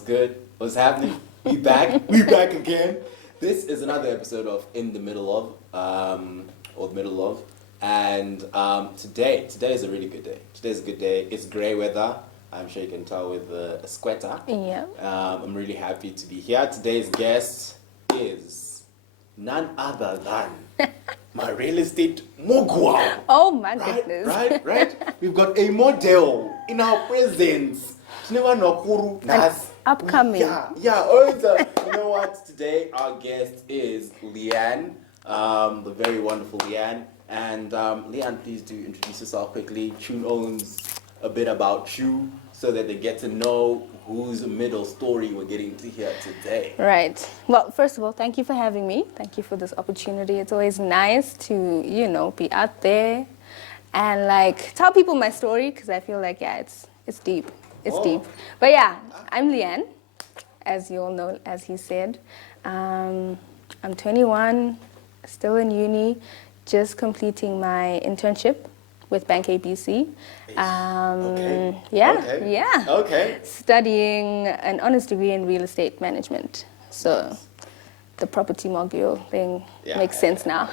What's good? What's happening? We back. We back again. This is another episode of In the Middle or the Middle of. And today is a really good day. Today's a good day. It's grey weather. I'm sure you can tell with the sweater. Yeah. I'm really happy to be here. Today's guest is none other than my real estate mogul. Oh my goodness. Right. We've got a model in our presence. Upcoming. Yeah. Also, you know what? Today our guest is Liane, the very wonderful Liane. And Liane, please do introduce yourself quickly. Tune owns a bit about you so that they get to know whose middle story we're getting to hear today. Right. Well, first of all, thank you for having me. Thank you for this opportunity. It's always nice to, be out there and tell people my story because I feel like, it's deep. It's deep. But yeah, I'm Liane, as you all know, as he said. I'm 21, still in uni, just completing my internship with Bank ABC. Okay. Studying an honors degree in real estate management. So the property mogul thing makes sense now.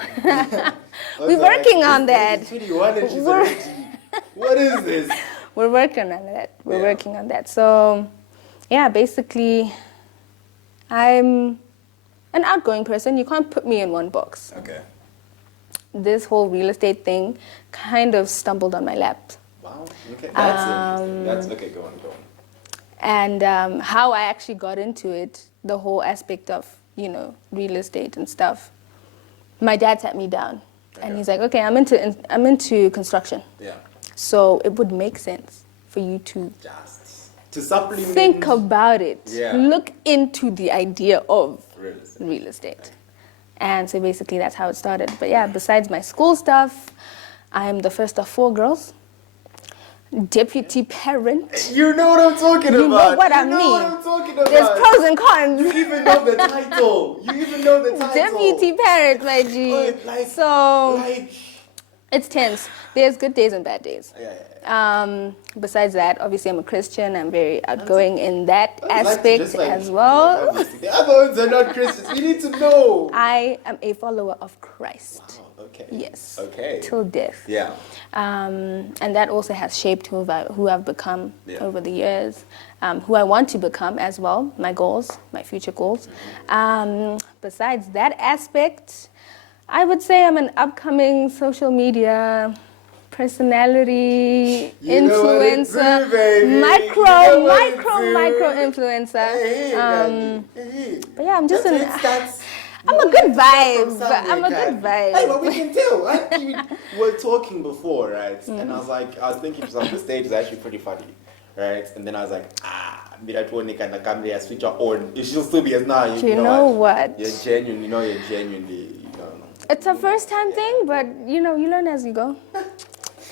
We're working on that. What is this? We're working on that. So, basically, I'm an outgoing person. You can't put me in one box. Okay. This whole real estate thing kind of stumbled on my lap. Wow. Okay. That's interesting. Okay. Go on. And how I actually got into it, the whole aspect of, real estate and stuff. My dad sat me down, and he's like, "Okay, I'm into construction." Yeah. So it would make sense for you to to supplement. Think about it. Yeah. Look into the idea of real estate. Okay. And so basically that's how it started. But besides my school stuff, I'm the first of 4 girls. Deputy parent. You know what I'm talking about. You know what I mean. What I'm talking about. There's pros and cons. You even know the title. Deputy parent, my G. It's tense. There's good days and bad days. Yeah. Besides that, obviously I'm a Christian. I'm very outgoing in that aspect as well. The other ones are not Christians. We need to know. I am a follower of Christ. Wow, okay. Yes. Okay. Till death. Yeah. And that also has shaped who I've become over the years, who I want to become as well, my goals, my future goals. Besides that aspect, I would say I'm an upcoming social media personality, influencer, micro influencer. But I'm just I'm a good vibe. Hey, but we can tell. We were talking before, right? And I was thinking to myself, this stage is actually pretty funny, right? And then I was like, the camera switch on. It should still be as now. You know what? You're genuine. You're genuinely. It's a first time thing, but you learn as you go.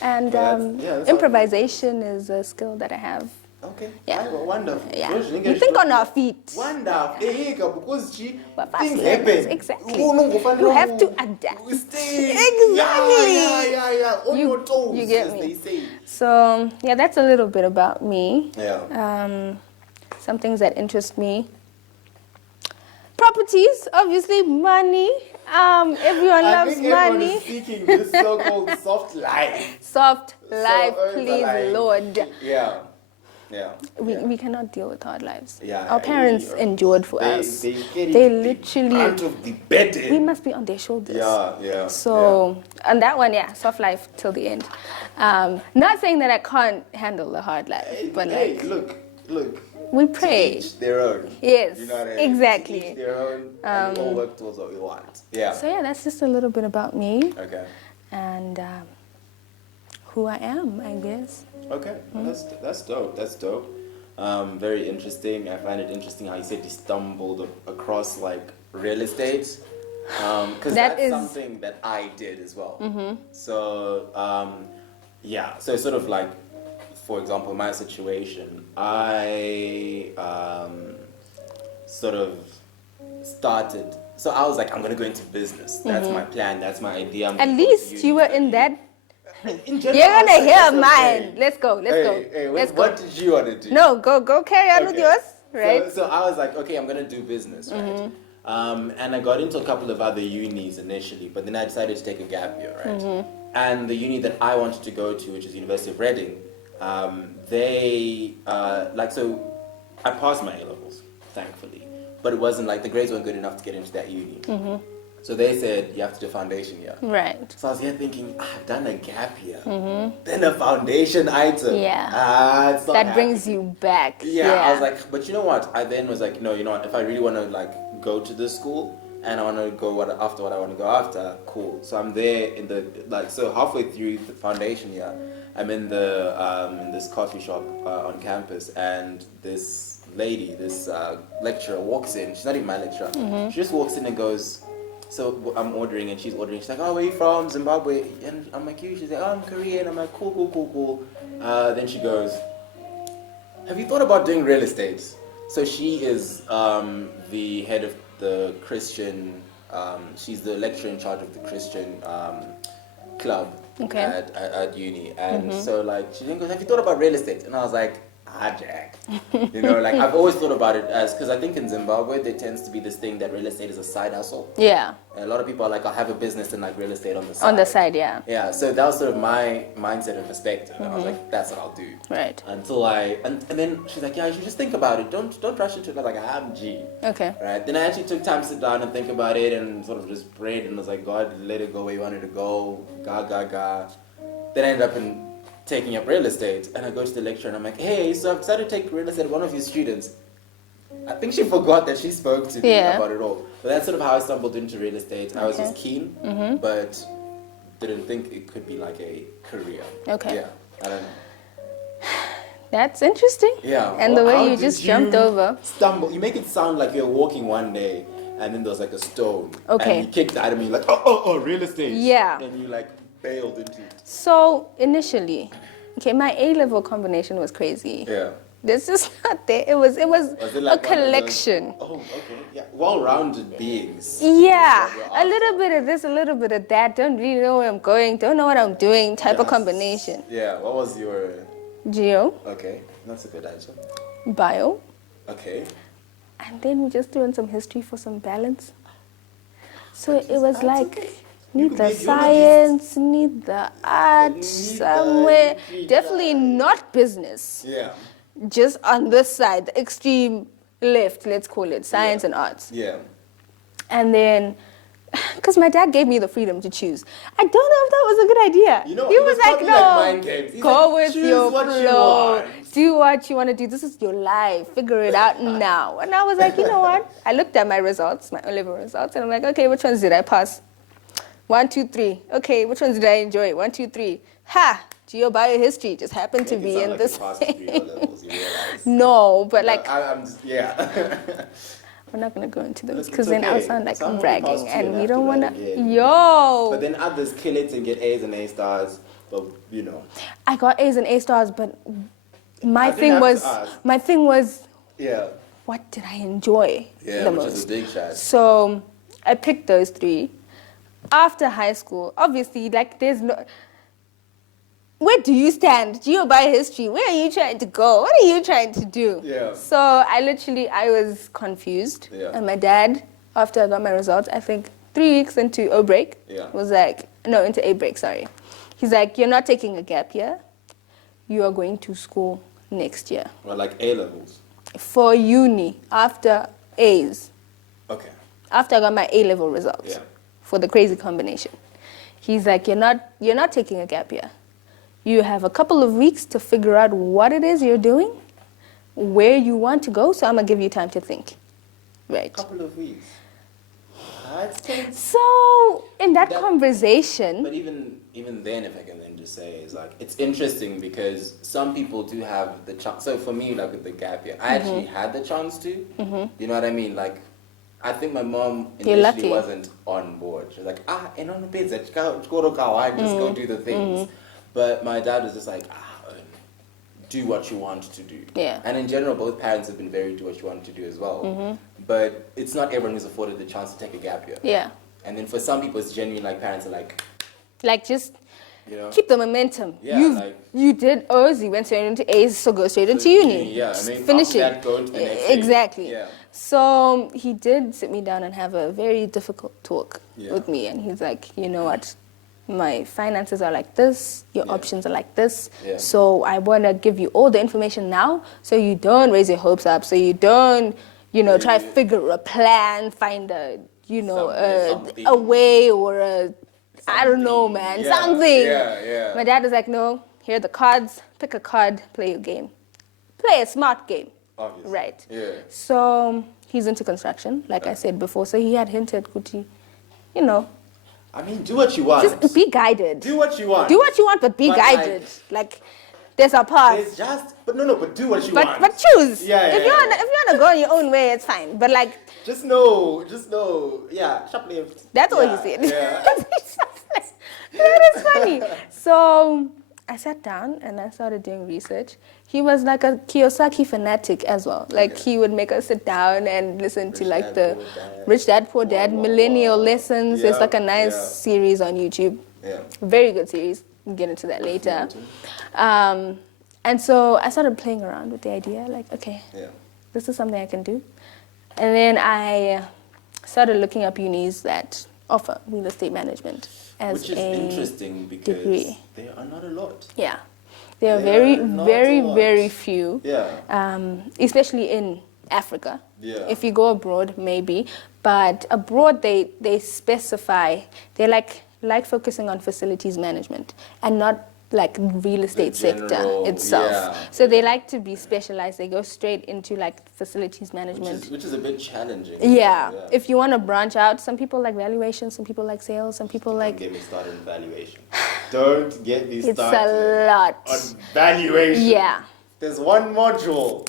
And that's improvisation is a skill that I have. Okay. Yeah. Wonderful. Yeah. We think on our feet. Wonderful. Because things happen. Exactly. You have to adapt. Exactly. Yeah. On your toes, you get as me. they say. So, that's a little bit about me. Yeah. Some things that interest me. Properties, obviously, money. Everyone loves money. Everyone is seeking this so-called soft life. Soft life, please, Lord. Yeah. We cannot deal with hard lives. Yeah. Our parents endured for us. They literally. Front of the bed. We must be on their shoulders. Yeah. So, and that one, soft life till the end. Not saying that I can't handle the hard life, but look. We pray. To each their own. Yes, you know what I mean? exactly. To each their own, and we all work towards what we want. Yeah. So that's just a little bit about me. Okay. And who I am, I guess. Okay, that's dope. That's dope. Very interesting. I find it interesting how you said you stumbled across real estate, because that's something that I did as well. Mm-hmm. So so it's sort of for example, my situation, I sort of started. So I was like, I'm gonna go into business. That's my plan. That's my idea. At least you were in that In general, you're gonna hear okay. mine. Let's go. Let's go. Let's go. What did you want to do? No, go carry on with yours. right? So I was like, okay, I'm gonna do business, right? And I got into a couple of other unis initially, but then I decided to take a gap year, right? And the uni that I wanted to go to, which is University of Reading, so I passed my A levels, thankfully, but it wasn't like the grades weren't good enough to get into that uni. So they said you have to do a foundation year. Right. So I was here thinking, I've done a gap year, then a foundation item. Yeah. It's not That happening. brings you back. Yeah, I was like, but you know what? I then was like, no, you know what? If I really want to like go to this school and I want to go after what I want to go after, cool. So I'm there in the so halfway through the foundation year, I'm in the in this coffee shop on campus, and this lady, this lecturer walks in. She's not even my lecturer. She just walks in and goes. So I'm ordering and she's ordering. She's like, oh, where are you from? Zimbabwe. And I'm like, you? She's like, oh, I'm Korean. I'm like, cool. Then she goes, have you thought about doing real estate? So she is the head of the Christian, she's the lecturer in charge of the Christian club at uni. And so like, she then goes, have you thought about real estate? And I was like, Jack. You know, like I've always thought about it as, because I think in Zimbabwe there tends to be this thing that real estate is a side hustle. Yeah. And a lot of people are like, I'll have a business and like real estate on the side. On the side, yeah. Yeah, so that was sort of my mindset and perspective. And I was like, that's what I'll do. Right. Until and then she's like, yeah, you should just think about it. Don't rush into it. I was like, I'm G. Okay. Right. Then I actually took time to sit down and think about it and sort of just prayed and was like, God, let it go where you wanted to go. Ga. Then I ended up taking up real estate, and I go to the lecturer and I'm like, hey, so I've decided to take real estate with one of your students. I think she forgot that she spoke to me about it all. But that's sort of how I stumbled into real estate. I was just keen, but didn't think it could be like a career. Okay. Yeah, I don't know. That's interesting. Yeah. And the way you just jumped over. Stumble. You make it sound like you're walking one day and then there was like a stone. Okay. And you kicked out of me like, oh, real estate. Yeah. And you like bailed into it. So initially, my A-level combination was crazy. Yeah. This is not there. It was it like a collection. Oh, okay. Yeah. Well-rounded beings. Yeah. A little bit of this, a little bit of that. Don't really know where I'm going. Don't know what I'm doing. Type of combination. Yeah. What was your... Geo. Okay. That's a good answer. Bio. Okay. And then we just threw in some history for some balance. So it was like... Okay. Need the science, need the art somewhere. Definitely not business. Yeah. Just on this side, the extreme left, let's call it, science and arts. Yeah. And then, because my dad gave me the freedom to choose. I don't know if that was a good idea. You know, he was like, like no, mind games. He's go like, with choose your what you flow. want. Do what you want to do. This is your life. Figure it out now. And I was like, you know what? I looked at my results, my O-level results, and I'm like, okay, which ones did I pass? 1, 2, 3. Okay, which ones did I enjoy? 1, 2, 3. Ha! Geobiohistory just happened to be in this. No, but like. I'm just, yeah. We're not going to go into those It's because then okay. I'll sound like I'm Some bragging pass two and we have don't to want like, to. yeah. Yo! But then others kill it and get A's and A stars. But, you know. I got A's and A stars, but my I thing didn't have was. to ask. My thing was. Yeah. What did I enjoy Yeah, the which most? is a big shot. So I picked those 3. After high school, obviously, like there's no. Where do you stand? Geobiohistory. Where are you trying to go? What are you trying to do? Yeah. So I was confused. Yeah. And my dad, after I got my results, I think 3 weeks into O break, was like, no, into A break, sorry. He's like, you're not taking a gap year. You are going to school next year. Well, like A levels. For uni, after A's. Okay. After I got my A-level results. Yeah. For the crazy combination. He's like, you're not taking a gap year. You have a couple of weeks to figure out what it is you're doing, where you want to go, so I'm going to give you time to think. Right. A couple of weeks. That's tense. So, in that conversation... But even then, if I can then just say, is like, it's interesting because some people do have the chance. So for me, like with the gap year, I actually had the chance to. You know what I mean? Like, I think my mom initially wasn't on board. She was like, and on the beds, just go do the things. But my dad was just like, do what you want to do. Yeah. And in general, both parents have been very do what you want to do as well. But it's not everyone who's afforded the chance to take a gap year. Yeah. And then for some people, it's genuine, like parents are like... Like just You know? Keep the momentum. Yeah, You did O's, you went straight into A's, so go straight into uni. Yeah, I mean, finish after it. that, go to the next thing. Exactly. Yeah. So he did sit me down and have a very difficult talk Yeah. with me, and he's like, you know what? My finances are like this, your options are like this. Yeah. So I want to give you all the information now so you don't raise your hopes up, so you don't, try to figure a plan, find a, Something. a way or a, I don't know, man, Yeah. something. Yeah. My dad was like, no, here are the cards, pick a card, play your game. Play a smart game. Obviously. Right. Yeah. So he's into construction, like I said before. So he had hinted, Kuti, I mean, do what you want. just be guided. Do what you want. Do what you want, but be But, guided. Like, there's a path. It's just, but do what you want. But choose. Yeah, if you wanna go your own way, it's fine. But like, Just know, yeah, shoplift. that's all Yeah, he said. Yeah. That is funny. So I sat down and I started doing research. He was like a Kiyosaki fanatic as well. Like he would make us sit down and listen to like the Rich Dad Poor Dad millennial lessons. It's like a nice series on YouTube. Yeah. Very good series. We'll get into that later. And so I started playing around with the idea. Like, okay, this is something I can do. And then I started looking up unis that offer real estate management as Which is a interesting because degree. there are not a lot. Yeah. There are There are not very, a lot. very few. Yeah. Especially in Africa. Yeah. If you go abroad, maybe. But abroad, they specify, they like focusing on facilities management and not like real estate sector general, itself. yeah. So they like to be specialized. They go straight into like facilities management. Which is a bit challenging. Yeah. If you want to branch out, some people like valuation, some people like sales, some people like... Don't get me started on valuation. Don't get me It's started a lot. on valuation. Yeah. There's one module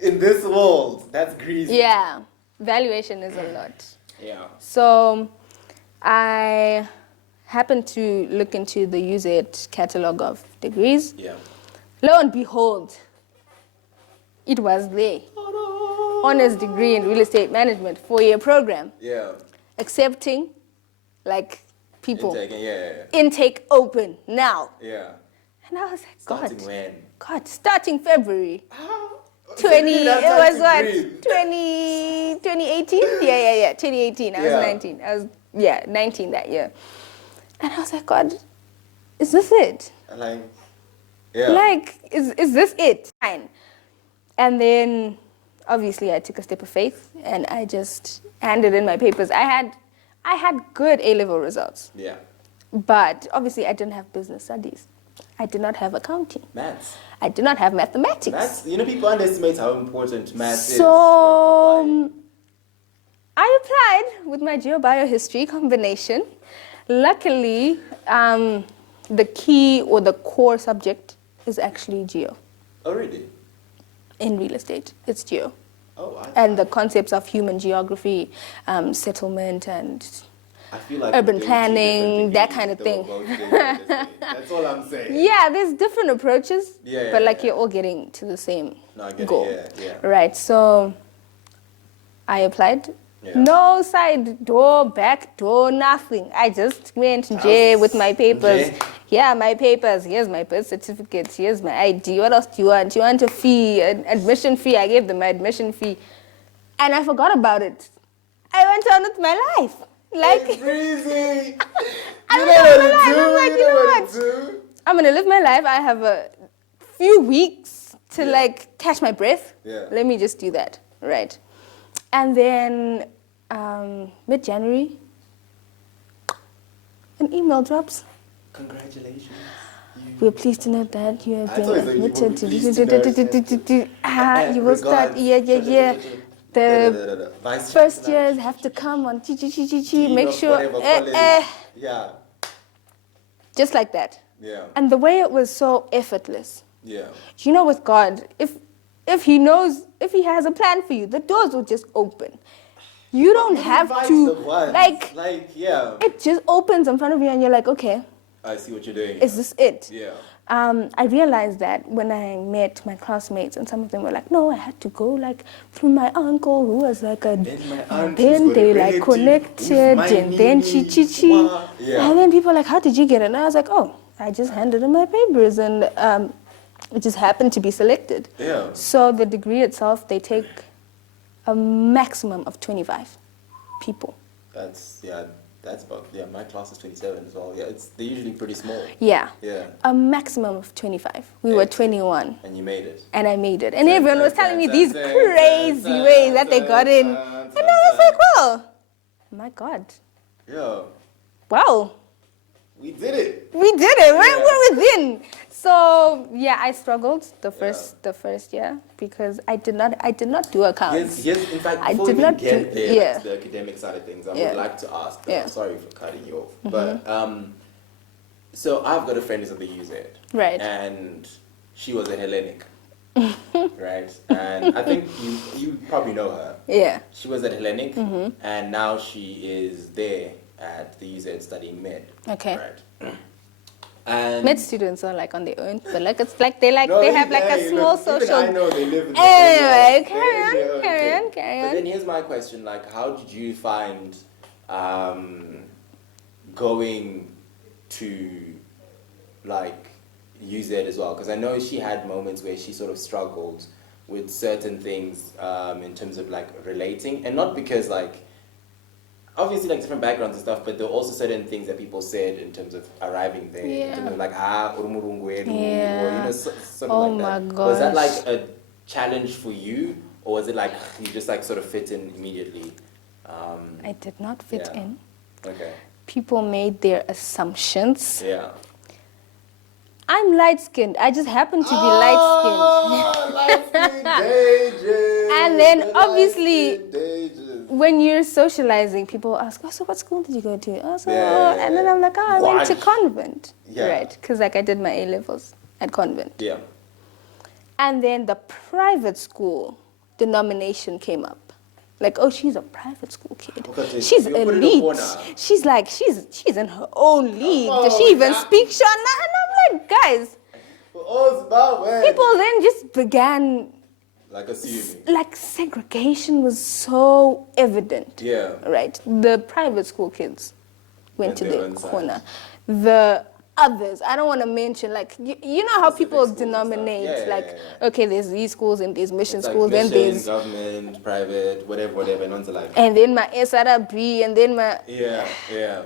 in this world that's greasy. Yeah. Valuation is a lot. Yeah. So I happened to look into the UZ catalog of degrees. Yeah. Lo and behold, it was there. Honors degree in real estate management, 4-year program. Yeah. Accepting, like, people. Intake, Intake open now. yeah. And I was like, Starting when? God, starting February. So 20, you it had time was to what, breathe. 2018? Yeah, 2018. I was Yeah. 19. I was, 19 that year. And I was like, God, is this it? Like, yeah. Like, is this it? Fine. And then, obviously, I took a step of faith, and I just handed in my papers. I had good A-level results. Yeah. But, obviously, I didn't have business studies. I did not have accounting. Maths. I did not have mathematics. Maths, people underestimate how important maths is. So, I applied with my geo-biohistory combination. Luckily, the key or the core subject is actually geo. Oh, really? In real estate, it's geo. Oh, And the concepts of human geography, settlement, and I feel like urban they're two planning, different that degrees, kind of though, thing. about real estate. That's all I'm saying. yeah, there's different approaches, Yeah, but yeah, like yeah. you're all getting to the same No, I get goal. it. Yeah. Right, so I applied. Yeah. No side door, back door, nothing. I just went J with my papers. J? Yeah, my papers. Here's my birth certificate. Here's my ID. What else do you want? You want a fee, an admission fee? I gave them my admission fee. And I forgot about it. I went on with my life. Like, It's breezy. I You went know on what with my to life. do. I'm like, You know what what? to do. I'm going to live my life. I have a few weeks to like catch my breath. Yeah. Let me just do that. Right. And then mid-January, an email drops. Congratulations. We're pleased to note that you have I been thought it was like, you will admitted be pleased to note you will start, Regards. The Vice first Chancellor. years have to come on Dean make of sure, whatever college. Yeah. just like that. Yeah. And the way it was so effortless. Yeah. You know, with God, if he knows, if he has a plan for you, the doors will just open. You don't have Invite to, the ones. like, yeah. it just opens in front of you and you're like, okay, I see what you're doing. is this it? Yeah. I realized that when I met my classmates, and some of them were like, "No, I had to go like through my uncle who was like a." Then they like connected, and then chi. Yeah. And then people were like, "How did you get it?" And I was like, "Oh, I just handed in my papers, and it just happened to be selected." Yeah. So the degree itself, they take a maximum of 25 people. That's about, my class is 27 as well. Yeah, they're usually pretty small. Yeah. Yeah. A maximum of 25. We were 21. And you made it. And I made it. And everyone was telling me these crazy ways that they got in. And I was like, well, my God. Yeah. Wow. We did it. We did it. We're within. So yeah, I struggled the first year because I did not do accounts. Yes, in fact, before we get there, to the academic side of things, I would like to ask, I'm sorry for cutting you off, but so I've got a friend who's at the UZ. Right. And she was a Hellenic. Right? And I think you probably know her. Yeah. She was at Hellenic, and now she is there at the UZ studying med. Okay. Right. And med students are like on their own, but like it's like they have like a small social. Even I know they live in anyway, carry on. But then here's my question: like, how did you find going to like UZ as well? Because I know she had moments where she sort of struggled with certain things in terms of like relating, and not because like. Obviously, like different backgrounds and stuff, but there were also certain things that people said in terms of arriving there, in terms of like urumurungwelu, or something like that. My gosh. Was that like a challenge for you, or was it like you just like sort of fit in immediately? I did not fit in. Okay. People made their assumptions. Yeah. I'm light-skinned. I just happen to be light-skinned. Light-skinned Dages. And then obviously, when you're socializing, people ask, "Oh, so what school did you go to?" Oh, so, and then I'm like, "Oh, I went to convent." Yeah. Right, because like I did my A-levels at convent. Yeah. And then the private school denomination came up. Like, oh, she's a private school kid. Okay, she's elite. She's like, she's in her own league. Does she even speak Shona? And I'm like, guys, people then just began. Like assuming. Like segregation was so evident. Yeah. Right? The private school kids went to their corner. The others, I don't want to mention, like, you know how people denominate, okay, there's these schools and there's mission schools, mission, then there's government, private, whatever, and one's like. And then my SRB, and then my. Yeah.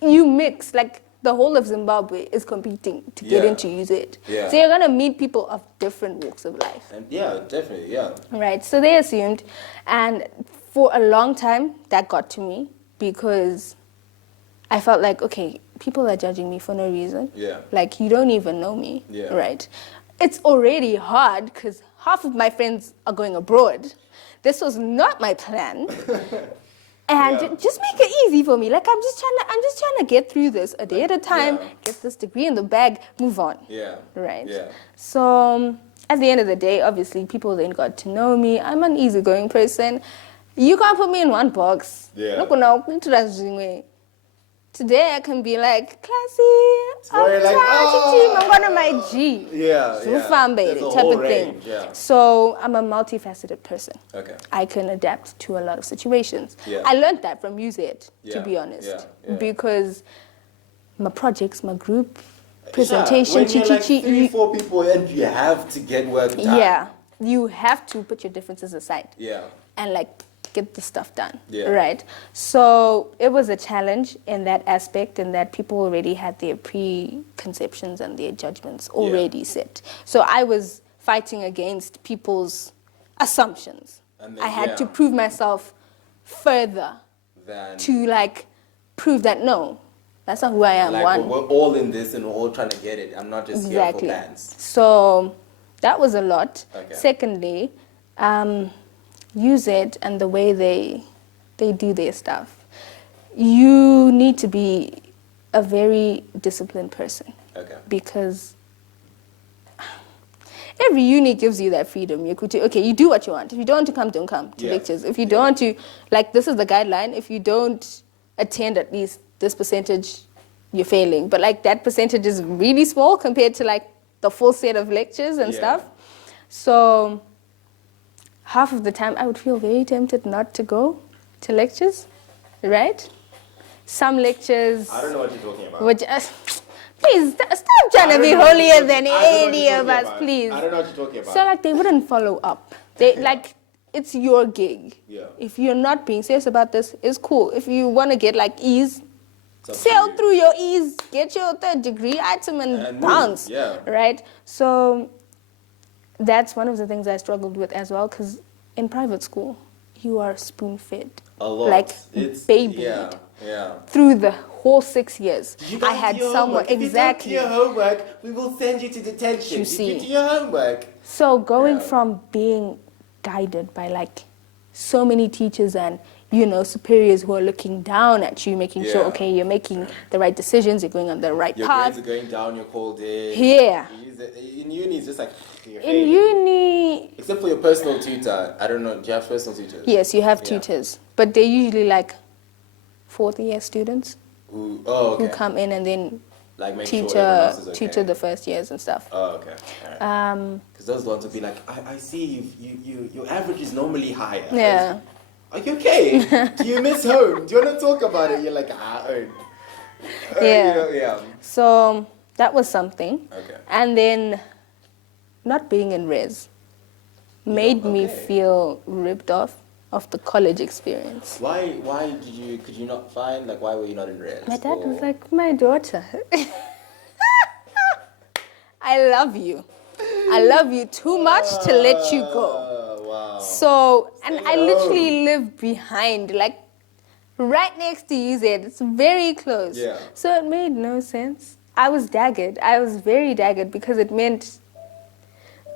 You mix, like, the whole of Zimbabwe is competing to get into UZ. Yeah. So you're going to meet people of different walks of life. And definitely. Right, so they assumed, and for a long time, that got to me because I felt like, okay, people are judging me for no reason. Yeah. Like, you don't even know me. Yeah. Right? It's already hard because half of my friends are going abroad. This was not my plan. And just make it easy for me. Like, I'm just trying to get through this a day at a time, get this degree in the bag, move on. Yeah. Right? Yeah. So at the end of the day, obviously, people then got to know me. I'm an easygoing person. You can't put me in one box. Yeah. Today I can be like, classy, I'm going to my G. Yeah. Type of thing. Yeah. So I'm a multifaceted person. Okay. I can adapt to a lot of situations. Yeah. I learned that from UZ, to be honest. Yeah. Because my projects, my group, presentation, when you're like 3-4 people and you have to get work done. Yeah. You have to put your differences aside. Yeah. And like get the stuff done. Yeah. Right. So it was a challenge in that aspect, and that people already had their preconceptions and their judgments already set. So I was fighting against people's assumptions. And then, I had to prove myself further to like prove that no, that's not who I am. Like, we're all in this and we're all trying to get it. I'm not just here for plans. So that was a lot. Okay. Secondly, use it and the way they do their stuff. You need to be a very disciplined person. Okay. Because every uni gives you that freedom. You could you do what you want. If you don't want to come, don't come to lectures. If you don't want to, like, this is the guideline. If you don't attend at least this percentage, you're failing. But like that percentage is really small compared to like the full set of lectures and Yeah. stuff. So half of the time I would feel very tempted not to go to lectures, right? Some lectures I don't know what you're talking about. would just, please stop trying to be holier than any of us, please. I don't know what you're talking about. So like they wouldn't follow up. They like it's your gig. Yeah. If you're not being serious about this, it's cool. If you want to get like E's, It's up to sail you. through your E's, get your third degree item and move, bounce. yeah. Right? So that's one of the things I struggled with as well, because in private school, you are spoon-fed. A lot. Like It's babied. Yeah. Through the whole 6 years. Did you go I had do your someone, homework? If exactly. you don't do your homework, we will send you to detention. You Did see. you do your homework? So going Yeah. from being guided by like so many teachers and superiors who are looking down at you, making sure Yeah. okay you're making the right decisions, you're going on the right Your path. grades are going down, you're called in. Yeah. In uni, it's just like, you're In failing. uni, Except for your personal tutor. I don't know, do you have personal tutors? yes, you have Yeah. tutors, but they're usually like fourth-year students Who who come in and then like make sure everyone else is okay. tutor the first years and stuff. Oh, okay. Because those ones will be like, I see your average is normally higher. Yeah. Are you okay? Do you miss home? Do you want to talk about it? You're like, home. Yeah. Yeah. So that was something. Okay. And then not being in res made me okay. feel ripped off of the college experience. Why could you not find, like, why were you not in res? My dad Or- was like, my daughter, I love you. I love you too much to let you go. Oh, wow. So, and Stay I at literally home. live behind, like right next to UZ. It's very close. Yeah. So it made no sense. I was daggered. I was very daggered because it meant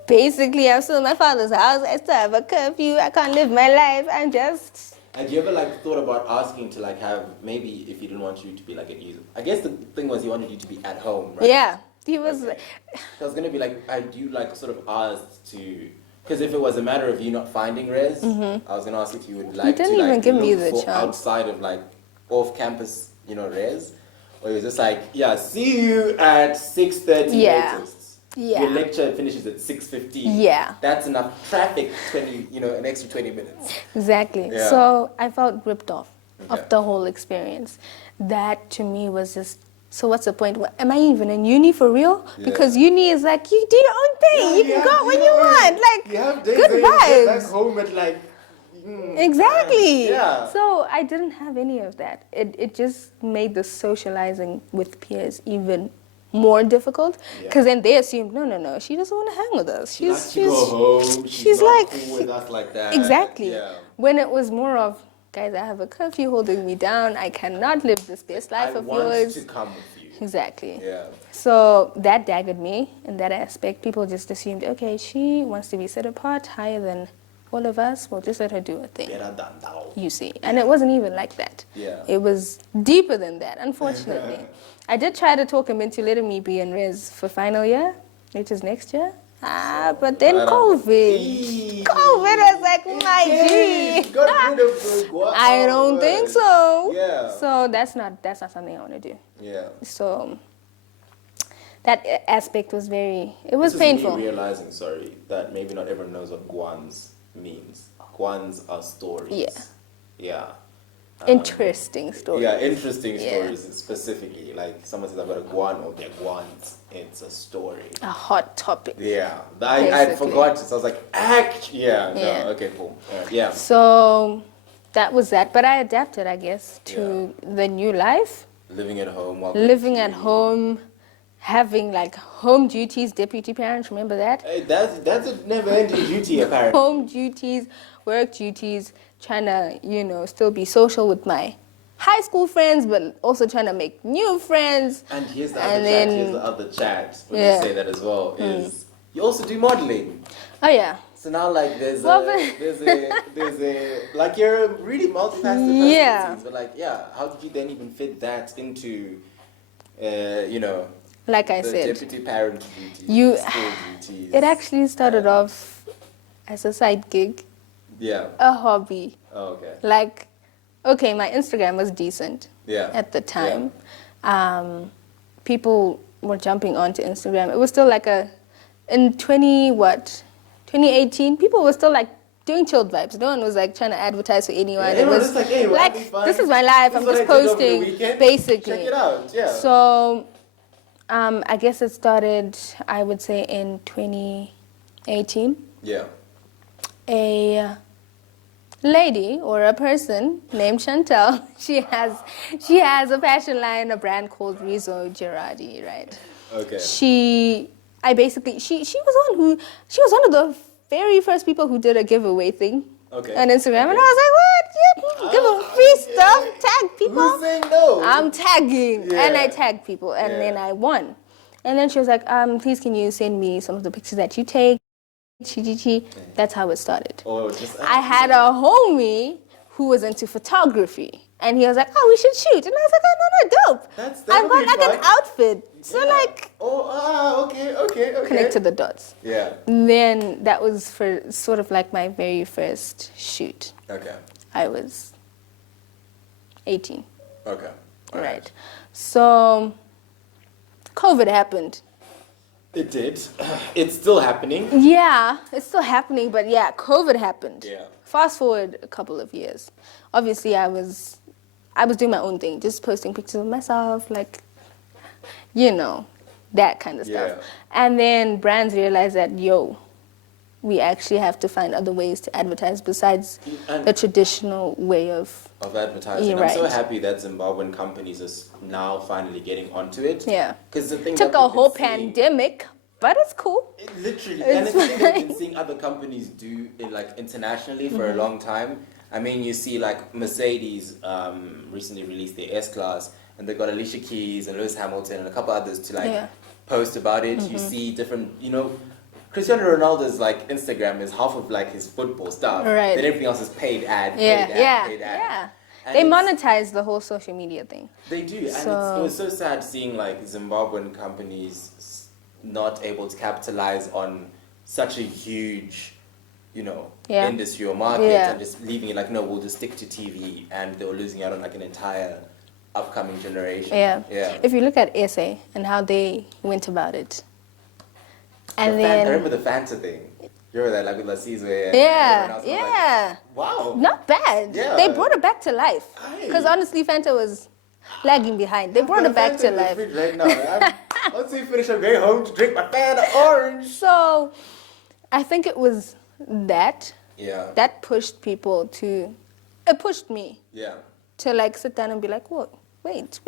basically I'm still in my father's house. I still have a curfew. I can't live my life. I'm just... Had you ever like thought about asking to like have, maybe if he didn't want you to be like at user? I guess the thing was he wanted you to be at home, right? Yeah. He was... Okay. I was gonna be like, I do like sort of asked to, because if it was a matter of you not finding res, I was gonna ask if you would like didn't to like even give me look the for chance. outside of like off campus, res, or he was just like, yeah, see you at 6:30 Yeah. latest. Yeah. Your lecture finishes at 6:15. Yeah. That's enough traffic. 20, an extra 20 minutes. Exactly. Yeah. So I felt ripped off Okay. of the whole experience. That to me was just, so what's the point? Am I even in uni for real? Because uni is like, you do your own thing. you can go when you want. Like, you have days good where you get back vibes. home at like. Exactly. Yeah. So I didn't have any of that. It just made the socializing with peers even more difficult. Yeah. Because then they assumed, no, she doesn't want to hang with us. She likes to go home. she's not like- cool with us like that. Exactly. Yeah. When it was more of, guys, I have a curfew holding me down. I cannot live this best life I of want yours. to come with you. Exactly. Yeah. So that daggered me in that aspect. People just assumed, okay, she wants to be set apart, higher than all of us. We'll just let her do her thing. Better than thou. You see. And it wasn't even like that. Yeah. It was deeper than that, unfortunately. I did try to talk him into letting me be in res for final year, which is next year. But then COVID. COVID was like, my G. Got rid of the guava. I don't think so. Yeah. So that's not something I want to do. Yeah. So that aspect was it was This is painful. me realizing, that maybe not everyone knows what guans means. Guans are stories. Yeah. Yeah. Interesting story. Yeah, interesting Yeah. stories specifically. Like someone says about a guan or their guans. It's a story. A hot topic. Yeah. I Basically. forgot. So I was like, yeah. Yeah. No, okay, cool. Yeah. So that was that. But I adapted, I guess, to the new life. Living at home while Living at home, having like home duties, deputy parents, remember that? Hey, that's a never-ending duty, apparently. Home duties, work duties, trying to, still be social with my high school friends, but also trying to make new friends. And here's the And other then- chat. Here's the other chat. When Yeah. you say that as well, is you also do modeling. Oh, yeah. So now, like, there's Well, like, you're really multifaceted. Yeah. personalities, But like, how did you then even fit that into, Like I the said, deputy parent duties, You- school duties? it actually started off as a side gig, Yeah. a hobby. Oh, okay. Like, okay, my Instagram was decent Yeah. at the time. People were jumping onto Instagram. It was still like in 2018, people were still like doing chilled vibes. No one was like trying to advertise for anyone. Yeah, it was just like, hey, we're having fun. This is my life. This I'm is just what I did over the posting, weekend. basically. Check it out, yeah. So, I guess it started, I would say, in 2018. Yeah. A lady or a person named Chantel, she has a fashion line, a brand called Rizzo Girardi, right? Okay. She was one of the very first people who did a giveaway thing. Okay. On Instagram, Okay. and I was like, "What? You give a free stuff? Tag people? Who's saying no? I'm tagging." Yeah. And I tagged people, and Yeah. then I won. And then she was like, "Please, can you send me some of the pictures that you take?" That's how it started. Oh, just I had a homie who was into photography, and he was like, "Oh, we should shoot." And I was like, "Oh, no, dope. That'd I've got be like an fun. outfit." So Yeah. like, Okay. connect to the dots. Yeah. And then that was for sort of like my very first shoot. Okay. I was 18. Okay. All Right. So COVID happened. It did. It's still happening. Yeah, it's still happening, but yeah, COVID happened. Yeah. Fast forward a couple of years. Obviously, I was doing my own thing, just posting pictures of myself, like, you know, that kind of stuff. Yeah. And then brands realized that, we actually have to find other ways to advertise besides the traditional way of advertising. You're I'm so right. happy that Zimbabwean companies are now finally getting onto it. Yeah. Because the thing took that a we've been whole seeing- pandemic, but it's cool. Literally, It's and it's something that we've been fine. seeing other companies do like internationally for Mm-hmm. a long time. I mean, you see like Mercedes recently released their S-Class, and they got Alicia Keys and Lewis Hamilton and a couple others to like Yeah. post about it. You see different, Cristiano Ronaldo's like Instagram is half of like his football stuff. Right. Then everything else is paid ad, Yeah, paid ad, yeah, paid ad. yeah. And They it's- monetize the whole social media thing. They do, and So- it was so sad seeing like Zimbabwean companies not able to capitalize on such a huge, Yeah. industry or market, Yeah. and just leaving it like, no, we'll just stick to TV, and they were losing out on like an entire upcoming generation. Yeah. Yeah. If you look at SA and how they went about it, and I then remember the Fanta thing. You remember that, like with Lassiz, where yeah, everyone else was like, yeah, wow. not bad. Yeah. They brought it back to life. Aye. Because honestly, Fanta was lagging behind. They brought I've it got a back Fanta to in the life. fridge right now. Once we finish, I'm going home to drink my Fanta orange. So, I think it was that Yeah. that pushed people to. It pushed me Yeah. to like sit down and be like, "Whoa, wait.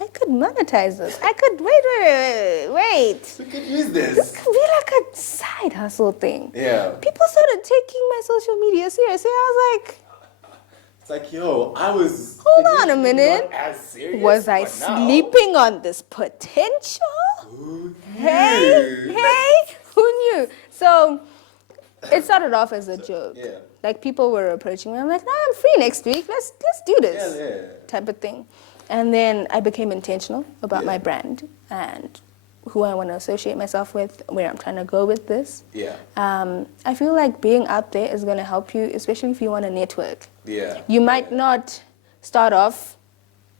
I could monetize this. I could wait. We could use This this. could be like a side hustle thing." Yeah. People started taking my social media seriously. I was like, It's like, I was. Hold on a initially minute. not as serious, was I but now- sleeping on this potential? Who Hey, knew? who knew? So it started off as a joke. Yeah. Like people were approaching me. I'm like, "Nah, I'm free next week. Let's do this." Yeah. Type of thing. And then I became intentional about Yeah. my brand and who I want to associate myself with, where I'm trying to go with this. Yeah. I feel like being out there is going to help you, especially if you want to network. Yeah. You might Yeah. not start off,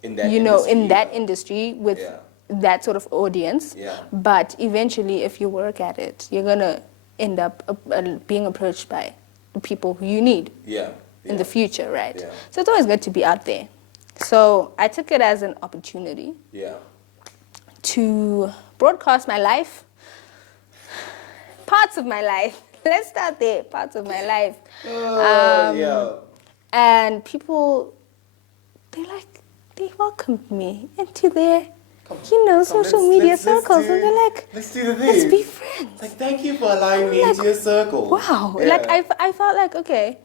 In that in that industry with Yeah. that sort of audience. Yeah. But eventually, if you work at it, you're going to end up being approached by the people who you need Yeah. in the future, right? Yeah. So it's always good to be out there. So I took it as an opportunity Yeah. to broadcast my life, parts of my life. Let's start there, parts of my life. Yeah. And people, they welcomed me into their, social media circles, and they're like, let's do the thing. let's be friends. Like, thank you for allowing me I'm into like, your circle. Wow. Yeah. Like I felt like, okay,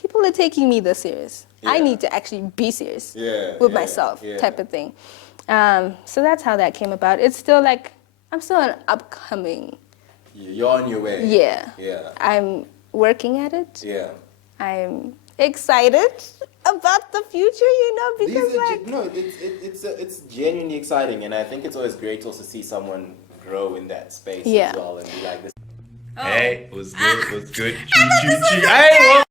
people are taking me this serious. I Yeah. need to actually be serious Yeah, with yeah, myself, yeah. type of thing. So that's how that came about. It's still like, I'm still an upcoming. You're on your way. Yeah. Yeah. I'm working at it. Yeah. I'm excited about the future, because it's genuinely exciting, and I think it's always great to also see someone grow in that space Yeah. as well, and be like this. Hey, what's good? What's good? Choo, choo, choo. Hey,